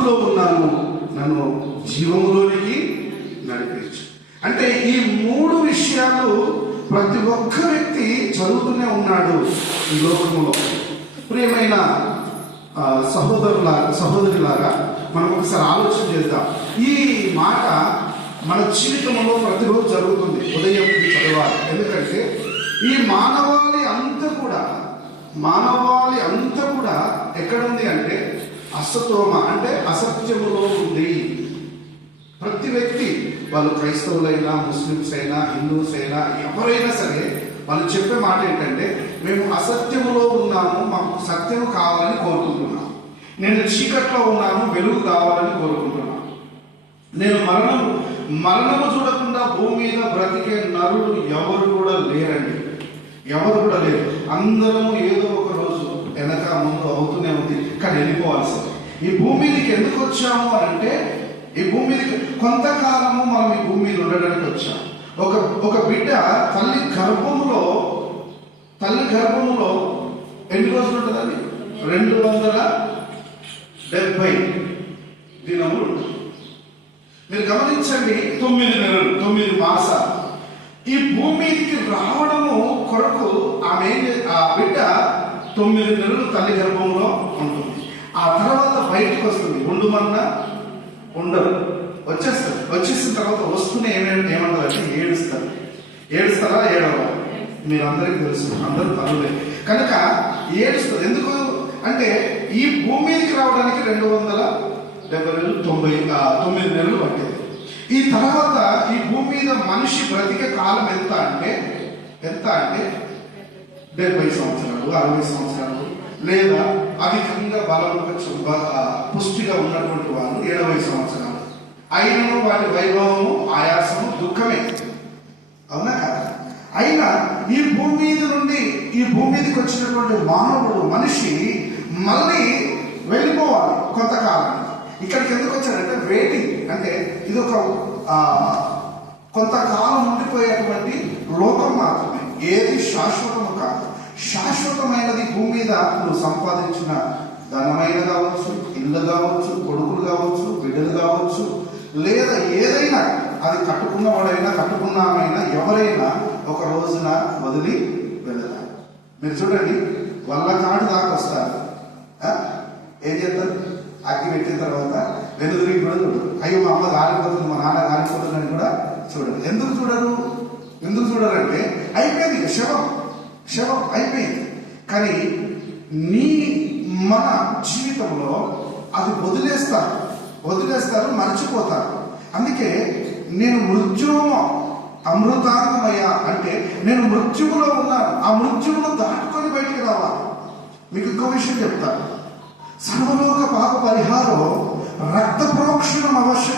మృతులో ఉన్నాను నన్ను జీవములోనికి నడిపించు. అంటే ఈ మూడు విషయాలు ప్రతి ఒక్క వ్యక్తి చదువుతూనే ఉన్నాడు ఈ లోకములో ప్రియమైన సహోదరులాగా సహోదరులాగా మనం ఒకసారి ఆలోచన చేద్దాం. ఈ మాట మన జీవితంలో ప్రతిరోజు జరుగుతుంది ఉదయం చదవాలి ఎందుకంటే ఈ మానవాళి అంతా కూడా మానవాళి అంతా కూడా ఎక్కడుంది అంటే అసతోమ అంటే అసత్యములో ఉంది. ప్రతి వ్యక్తి వాళ్ళు క్రైస్తవులైనా ముస్లిమ్స్ అయినా హిందూస్ అయినా ఎవరైనా సరే వాళ్ళు చెప్పే మాట ఏంటంటే మేము అసత్యములో ఉన్నాము మాకు సత్యము కావాలని కోరుకుంటున్నాం. నేను చీకట్లో ఉన్నాను వెలుగు కావాలని కోరుకుంటున్నాను నేను మరణం మరణము చూడకుండా భూమి మీద బ్రతికే నరుడు ఎవరు కూడా లేరండి. ఎవరు కూడా లేరు. అందరము ఏదో ఒక రోజు వెనక ముందు అవుతూనే ఉంది. కానీ వెళ్ళిపోవాల్సింది. ఈ భూమి మీదకి ఎందుకు వచ్చాము అని అంటే ఈ భూమి మీదకి కొంతకాలము మనం ఈ భూమి మీద ఉండడానికి వచ్చాము. ఒక ఒక బిడ్డ తల్లి గర్భములో తల్లి గర్భములో ఎన్ని రోజులు ఉంటుందండి? రెండు వందల డెబ్బై దినములు ఉంటుంది. మీరు గమనించండి తొమ్మిది నెలలు తొమ్మిది మాసాలు. ఈ భూమి మీదకి రావడము కొరకు ఆమె ఆ బిడ్డ తొమ్మిది నెలలు తల్లి గర్భంలో ఉంటుంది. ఆ తర్వాత బయటకు వస్తుంది. ఉండుమన్నా ఉండదు. వచ్చేస్తారు వచ్చేసిన తర్వాత వస్తూనే ఏమేమి ఏమంటారు అంటే ఏడుస్తారు. ఏడుస్తారా ఏడవరా? మీరందరికీ తెలుసు. అందరూ తనులే కనుక ఏడుస్తారు. ఎందుకు? అంటే ఈ భూమి మీదకి రావడానికి రెండు వందల డెబ్బై నెలలు తొంభై తొమ్మిది నెలలు పట్టేది. ఈ తర్వాత ఈ భూమి మీద మనిషి బ్రతికే కాలం ఎంత అంటే ఎంత అంటే డెబ్బై సంవత్సరాలు అరవై సంవత్సరాలు. లేదా అధికంగా బలంగా పుష్టిగా ఉన్నటువంటి వాళ్ళు ఏడవై సంవత్సరాలు. అయినను వాటి వైభవము ఆయాసము దుఃఖమే. అవునా కదా? అయినా ఈ భూమి మీద నుండి ఈ భూమి మీదకి వచ్చినటువంటి మానవుడు మనిషి మళ్ళీ వెళ్ళిపోవాలి కొంతకాలం ఇక్కడికి ఎందుకు వచ్చాడంటే వెయిటింగ్ అంటే ఇది ఒక కొంతకాలం ఉండిపోయేటువంటి లోకం మాత్రమే. ఏది శాశ్వతము కాదు. శాశ్వతమైనది భూమి మీద నువ్వు సంపాదించిన ధనమైన కావచ్చు ఇల్లు కావచ్చు కొడుకులు కావచ్చు బిడ్డలు కావచ్చు లేదా ఏదైనా అది కట్టుకున్నవాడైనా కట్టుకున్నామైనా ఎవరైనా ఒక రోజున వదిలి వెళతారు మీరు చూడండి వల్ల కాడు దాకా వస్తారు. ఆ? ఏం చేస్తారు? అగ్గి పెట్టిన తర్వాత వెనుదిరిగి కూడా చూడరు. అయ్యో మా అమ్మ కాలిపోతుంది మా నాన్న కాలిపోతుందని కూడా చూడరు. ఎందుకు చూడరు? ఎందుకు చూడరంటే అయిపోయింది శవం. క్షమ అయిపోయింది. కానీ నీ మన జీవితంలో అది వదిలేస్తారు. వదిలేస్తారు మర్చిపోతారు. అందుకే నేను మృత్యువు అమృతాంగమయ్యా అంటే నేను మృత్యువులో ఉన్నాను. ఆ మృత్యువును దాటుకొని బయటికి రావాలి. మీకు ఇంకో విషయం చెప్తాను. సర్వలోక పాప పరిహారం రక్త ప్రోక్షణం అవశ్యం